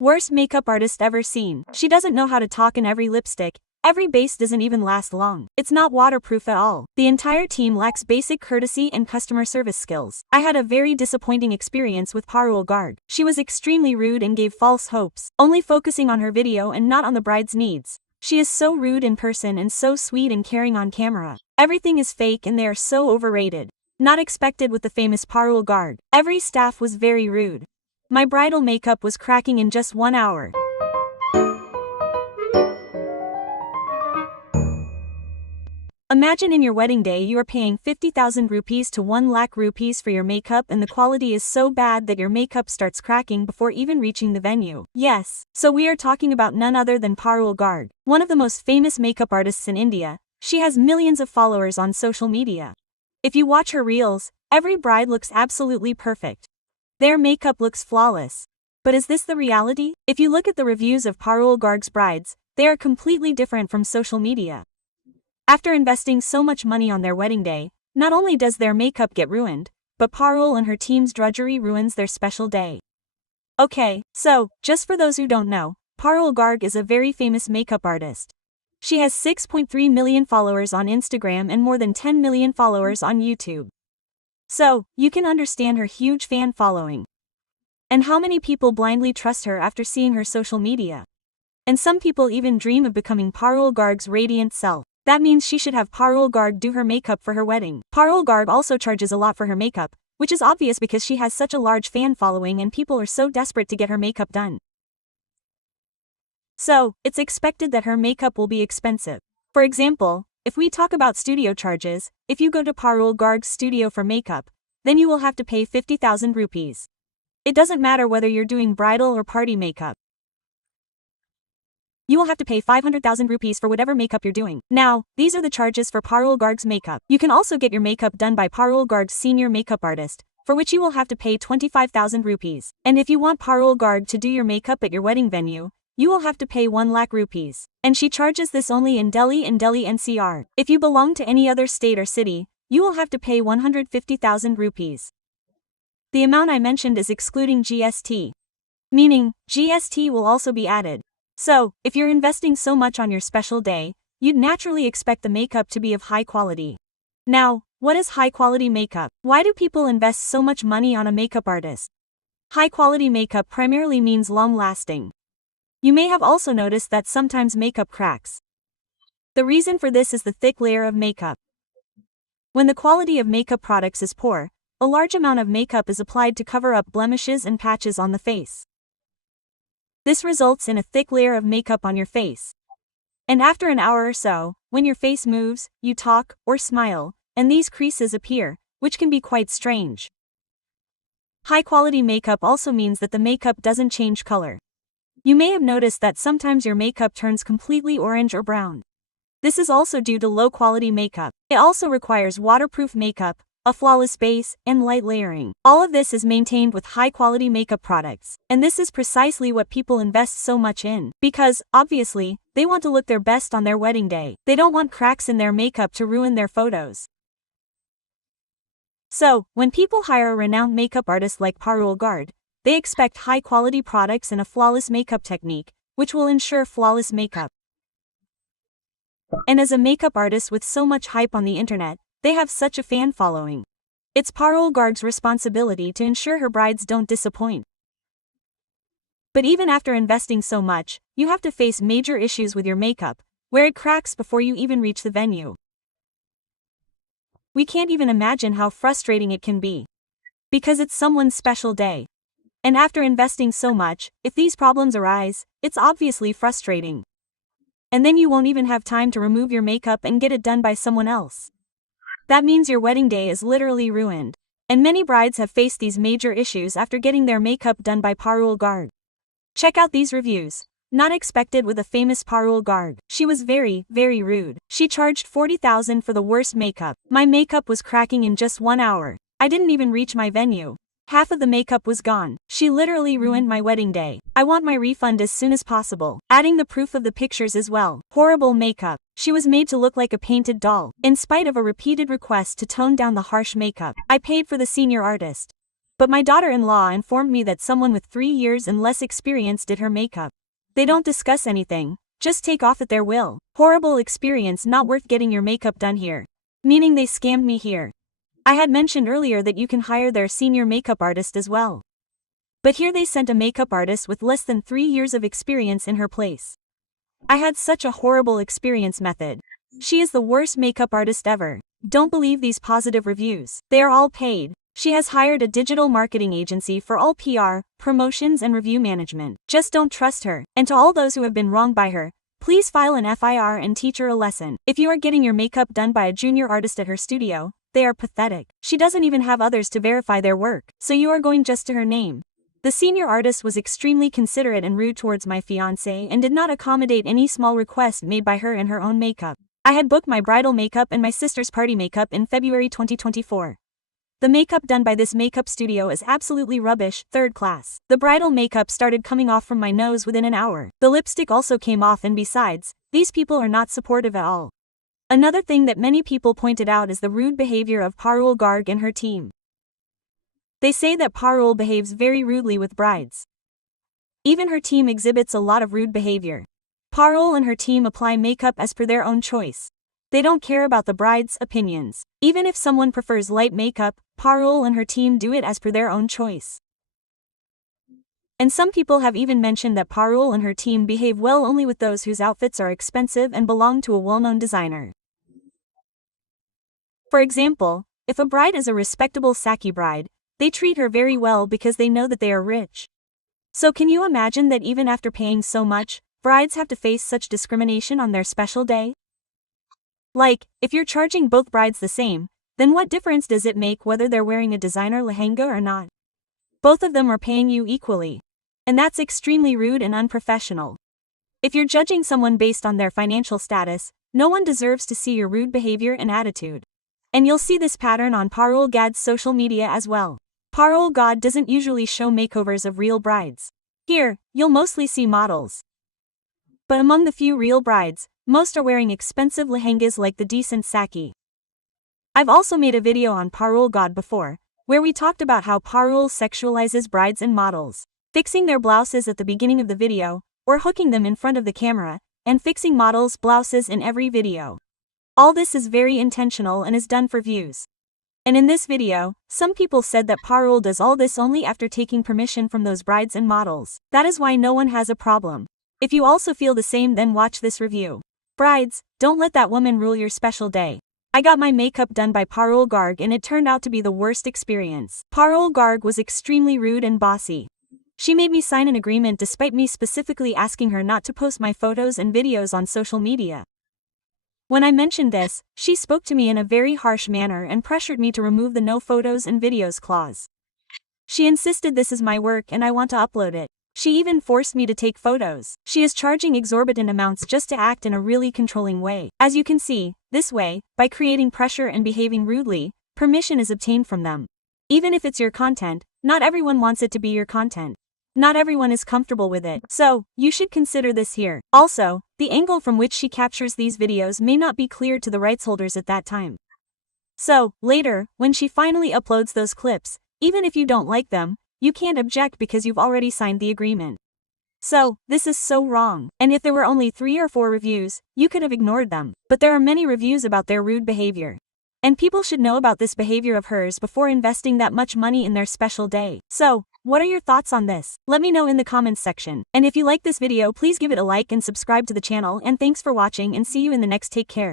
Worst makeup artist ever seen. She doesn't know how to talk in every lipstick. Every base doesn't even last long. It's not waterproof at all. The entire team lacks basic courtesy and customer service skills. I had a very disappointing experience with Parul Garg. She was extremely rude and gave false hopes, only focusing on her video and not on the bride's needs. She is so rude in person and so sweet and caring on camera. Everything is fake and they are so overrated. Not expected with the famous Parul Garg. Every staff was very rude. My bridal makeup was cracking in just 1 hour. Imagine in your wedding day you are paying 50,000 rupees to 1 lakh rupees for your makeup and the quality is so bad that your makeup starts cracking before even reaching the venue. Yes, so we are talking about none other than Parul Garg, one of the most famous makeup artists in India. She has millions of followers on social media. If you watch her reels, every bride looks absolutely perfect. Their makeup looks flawless. But is this the reality? If you look at the reviews of Parul Garg's brides, they are completely different from social media. After investing so much money on their wedding day, not only does their makeup get ruined, but Parul and her team's drudgery ruins their special day. Okay, so, just for those who don't know, Parul Garg is a very famous makeup artist. She has 6.3 million followers on Instagram and more than 10 million followers on YouTube. So, you can understand her huge fan following. And how many people blindly trust her after seeing her social media. And some people even dream of becoming Parul Garg's radiant self. That means she should have Parul Garg do her makeup for her wedding. Parul Garg also charges a lot for her makeup, which is obvious because she has such a large fan following and people are so desperate to get her makeup done. So, it's expected that her makeup will be expensive. For example, if we talk about studio charges, if you go to Parul Garg's studio for makeup, then you will have to pay 50,000 rupees. It doesn't matter whether you're doing bridal or party makeup. You will have to pay 500,000 rupees for whatever makeup you're doing. Now, these are the charges for Parul Garg's makeup. You can also get your makeup done by Parul Garg's senior makeup artist, for which you will have to pay 25,000 rupees. And if you want Parul Garg to do your makeup at your wedding venue, you will have to pay 1 lakh rupees. And she charges this only in Delhi NCR. If you belong to any other state or city, you will have to pay 150,000 rupees. The amount I mentioned is excluding GST. Meaning, GST will also be added. So, if you're investing so much on your special day, you'd naturally expect the makeup to be of high quality. Now, what is high quality makeup? Why do people invest so much money on a makeup artist? High quality makeup primarily means long lasting. You may have also noticed that sometimes makeup cracks. The reason for this is the thick layer of makeup. When the quality of makeup products is poor, a large amount of makeup is applied to cover up blemishes and patches on the face. This results in a thick layer of makeup on your face. And after an hour or so, when your face moves, you talk, or smile, and these creases appear, which can be quite strange. High-quality makeup also means that the makeup doesn't change color. You may have noticed that sometimes your makeup turns completely orange or brown. This is also due to low-quality makeup. It also requires waterproof makeup, a flawless base, and light layering. All of this is maintained with high-quality makeup products. And this is precisely what people invest so much in. Because, obviously, they want to look their best on their wedding day. They don't want cracks in their makeup to ruin their photos. So, when people hire a renowned makeup artist like Parul Garg, they expect high-quality products and a flawless makeup technique, which will ensure flawless makeup. And as a makeup artist with so much hype on the internet, they have such a fan following. It's Parul Garg's responsibility to ensure her brides don't disappoint. But even after investing so much, you have to face major issues with your makeup, where it cracks before you even reach the venue. We can't even imagine how frustrating it can be. Because it's someone's special day. And after investing so much, if these problems arise, it's obviously frustrating. And then you won't even have time to remove your makeup and get it done by someone else. That means your wedding day is literally ruined. And many brides have faced these major issues after getting their makeup done by Parul Garg. Check out these reviews. Not expected with a famous Parul Garg. She was very, very rude. She charged 40,000 for the worst makeup. My makeup was cracking in just 1 hour. I didn't even reach my venue. Half of the makeup was gone. She literally ruined my wedding day. I want my refund as soon as possible. Adding the proof of the pictures as well. Horrible makeup. She was made to look like a painted doll. In spite of a repeated request to tone down the harsh makeup, I paid for the senior artist. But my daughter-in-law informed me that someone with 3 years and less experience did her makeup. They don't discuss anything, just take off at their will. Horrible experience, not worth getting your makeup done here. Meaning they scammed me here. I had mentioned earlier that you can hire their senior makeup artist as well. But here they sent a makeup artist with less than 3 years of experience in her place. I had such a horrible experience method. She is the worst makeup artist ever. Don't believe these positive reviews. They are all paid. She has hired a digital marketing agency for all PR, promotions and review management. Just don't trust her. And to all those who have been wronged by her, please file an FIR and teach her a lesson. If you are getting your makeup done by a junior artist at her studio, they are pathetic. She doesn't even have others to verify their work, so you are going just to her name. The senior artist was extremely considerate and rude towards my fiancé and did not accommodate any small request made by her in her own makeup. I had booked my bridal makeup and my sister's party makeup in February 2024. The makeup done by this makeup studio is absolutely rubbish, third class. The bridal makeup started coming off from my nose within an hour. The lipstick also came off, and besides, these people are not supportive at all. Another thing that many people pointed out is the rude behavior of Parul Garg and her team. They say that Parul behaves very rudely with brides. Even her team exhibits a lot of rude behavior. Parul and her team apply makeup as per their own choice. They don't care about the bride's opinions. Even if someone prefers light makeup, Parul and her team do it as per their own choice. And some people have even mentioned that Parul and her team behave well only with those whose outfits are expensive and belong to a well-known designer. For example, if a bride is a respectable Saki bride, they treat her very well because they know that they are rich. So can you imagine that even after paying so much, brides have to face such discrimination on their special day? Like, if you're charging both brides the same, then what difference does it make whether they're wearing a designer lehenga or not? Both of them are paying you equally. And that's extremely rude and unprofessional. If you're judging someone based on their financial status, no one deserves to see your rude behavior and attitude. And you'll see this pattern on Parul Gad's social media as well. Parul Gad doesn't usually show makeovers of real brides. Here, you'll mostly see models. But among the few real brides, most are wearing expensive lehengas like the decent Saki. I've also made a video on Parul Gad before, where we talked about how Parul sexualizes brides and models, fixing their blouses at the beginning of the video, or hooking them in front of the camera, and fixing models' blouses in every video. All this is very intentional and is done for views. And in this video, some people said that Parul does all this only after taking permission from those brides and models. That is why no one has a problem. If you also feel the same, then watch this review. Brides, don't let that woman rule your special day. I got my makeup done by Parul Garg and it turned out to be the worst experience. Parul Garg was extremely rude and bossy. She made me sign an agreement despite me specifically asking her not to post my photos and videos on social media. When I mentioned this, she spoke to me in a very harsh manner and pressured me to remove the no photos and videos clause. She insisted this is my work and I want to upload it. She even forced me to take photos. She is charging exorbitant amounts just to act in a really controlling way. As you can see, this way, by creating pressure and behaving rudely, permission is obtained from them. Even if it's your content, not everyone wants it to be your content. Not everyone is comfortable with it, so you should consider this here. Also, the angle from which she captures these videos may not be clear to the rights holders at that time. So, later, when she finally uploads those clips, even if you don't like them, you can't object because you've already signed the agreement. So, this is so wrong. And if there were only 3 or 4 reviews, you could have ignored them. But there are many reviews about their rude behavior. And people should know about this behavior of hers before investing that much money in their special day. So, what are your thoughts on this? Let me know in the comments section. And if you like this video, please give it a like and subscribe to the channel, and thanks for watching and see you in the next. Take care.